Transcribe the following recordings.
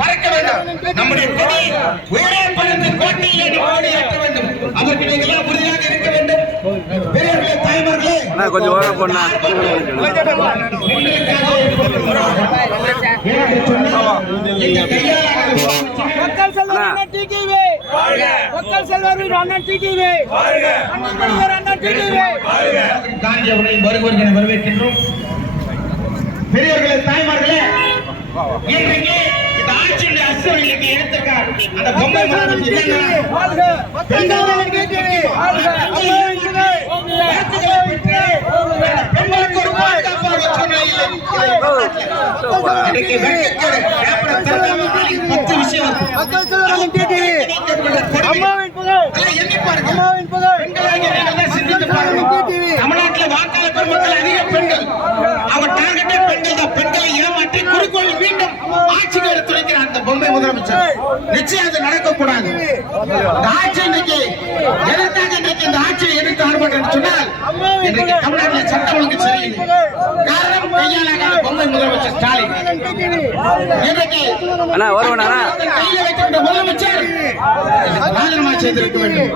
பறக்க வேண்டும். நம்முடைய கொடி உயரே பறந்து கோட்டையிலே கொடியேற்ற வேண்டும். அதற்கு நீங்கள் எல்லாம் உறுதியாக இருக்க வேண்டும். பெரியவர்களே, தாய்மார்களே, கொஞ்சம் ஓர போனா மக்கள் செல்வர் அண்ணன் டிடிவி வாழ்க. மக்கள் செல்வர் அண்ணன் டிடிவி வாழ்க. அண்ணன் டிடிவி வாழ்க. காந்தி அவர்களை வருவர்களை வரவேற்கின்றோம். பெரியவர்களே, தாய்மார்களே, இன்றைக்கு இந்த ஆட்சியுடைய அசுரர்களுக்கு எடுத்திருக்கார் அந்த பொம்மை முதலமைச்சர் வாழ்க. மக்கள் செல்வர் டிடிவி வாழ்க. பெண்களுக்கு ஒரு பாதுகாப்பான சூழ்நிலை இல்லை. இன்றைக்கு வெட்கக்கேடு பத்து விஷயம் மக்கள் செல்வர் அண்ணன் டிடிவி அம்மாவின் புகழ் எண்ணி பாருங்க. அம்மாவின் புகழ் பெண்களாகிய நீங்கள் தான் சிந்தித்து பாருங்க. தமிழ்நாட்டில் வாக்காளர் பெருமக்கள் அதிக பெண்கள். அவர் டார்கெட்டே பெண்கள் தான். பெண்களை ஏமாற்றி குறிக்கோள் மீண்டும் ஆட்சிக்கு எடுத்துரைக்கிறார் அந்த பொம்மை முதலமைச்சர். நிச்சயம் அது நடக்கக்கூடாது. இந்த ஆட்சி இன்னைக்கு எதற்காக இன்னைக்கு இந்த ஆட்சியை எதிர்த்து ஆர்ப்பாட்டம் சொன்னால் இன்றைக்கு தமிழ்நாட்டில் சட்டம் ஒழுங்கு சரியில்லை. காரணம் கையாளாக பொம்மை முதலமைச்சர் ஸ்டாலின். இன்றைக்கு கையில வைத்திருந்த முதலமைச்சர் ராஜினாமா செய்திருக்க வேண்டும்.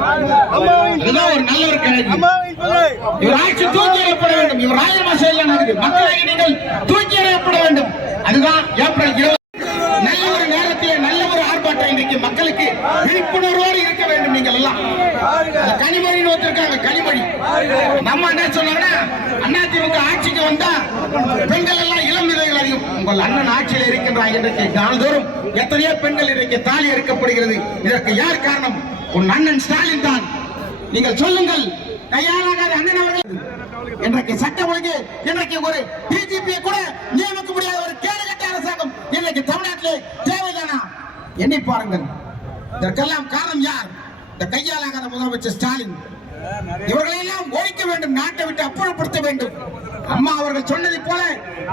அதுதான் ஒரு நல்ல ஒரு கேள்வி. இவர் ஆட்சி தூக்கி எறியப்பட வேண்டும். இவர் ராஜினாமா செய்யலாம். மக்களாகி நீங்கள் தூக்கி எறியப்பட வேண்டும். அதுதான் ஏப்ரல் 20 நல்ல ஒரு நேரத்தில் நல்ல ஒரு ஆர்ப்பாட்டம். இன்றைக்கு மக்களுக்கு விழிப்புணர்வோடு இருக்க வேண்டும். நீங்கள் எல்லாம் கனிமொழின்னு ஒருத்தருக்காங்க. கனிமொழி நம்ம என்ன சொன்னாங்கன்னா, அதிமுக ஆட்சிக்கு வந்தா பெண்கள் எல்லாம் இளம் விதைகள் அதிகம். உங்கள் அண்ணன் ஆட்சியில் இருக்கின்றார். இன்றைக்கு நாள்தோறும் எத்தனையோ பெண்கள் இன்றைக்கு தாலி எடுக்கப்படுகிறது. இதற்கு யார் காரணம்? உன் அண்ணன் ஸ்டாலின் தான். நீங்கள் சொல்லுங்கள். கையாளாகாத அண்ணன் அவர்கள் இன்றைக்கு சட்ட ஒழுங்கு இன்றைக்கு ஒரு டிஜிபியை கூட நியமிக்க முடியாத ஒரு கேடுகட்ட அரசாங்கம் இன்றைக்கு தமிழ்நாட்டிலே தேவைதானா? எண்ணி பாருங்கள். இதற்கெல்லாம் காரணம் யார்? இந்த கையாளாகாத முதலமைச்சர் ஸ்டாலின். இவர்களெல்லாம் ஒழிக்க வேண்டும். நாட்டை விட்டு அப்புறப்படுத்த வேண்டும். அம்மா அவர்கள் சொன்னதை போல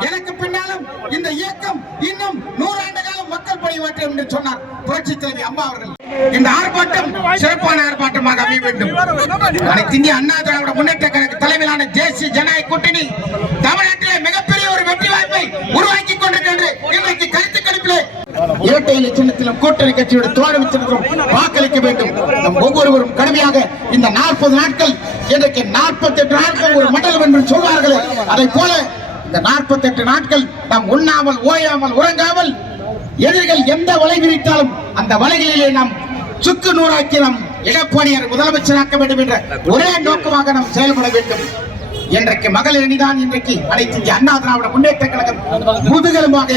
எனக்கு பின்னாலும் இந்த இயக்கம் இன்னும் 100 ஆண்டு காலம் மக்கள் பணியாற்றும் என்று சொன்னார் புரட்சி தலைவி அம்மா அவர்கள். இந்த ஆர்ப்பாட்டம் சிறப்பான ஆர்ப்பாட்டமாக அமைய வேண்டும். அனைத்து இந்திய அண்ணா திராவிட முன்னேற்ற கழக தலைமையிலான தேசிய ஜனநாயக கூட்டணி தமிழ்நாட்டிலே மிகப்பெரிய ஒரு வெற்றி வாய்ப்பை உருவாக்கி கொண்டிருக்கின்ற இன்றைக்கு கருத்து கணிப்பிலே இரட்டை இலை சின்னத்திலும் கூட்டணி கட்சியோட தோழமை சின்னத்திலும் வாக்களிக்க வேண்டும். நம் ஒவ்வொருவரும் கடுமையாக இந்த 40 நாட்கள் இன்றைக்கு 48 நாட்கள் ஒரு மண்டலம் என்று சொல்வார்கள். அதை போல இந்த 48 நாட்கள் நாம் உண்ணாமல் ஓயாமல் உறங்காமல் எதிரிகள் எந்த வலை விரித்தாலும் அந்த வலைகளிலே நாம் சுக்கு நூறாக்கி நாம் எடப்பாடியார் முதலமைச்சராக்க வேண்டும் என்ற ஒரே நோக்கமாக நாம் செயல்பட வேண்டும். இன்றைக்கு மகளிர் அணிதான் இன்றைக்கு அனைத்து இந்திய அண்ணா திராவிட முன்னேற்ற கழகம் முதுகெலும்பாக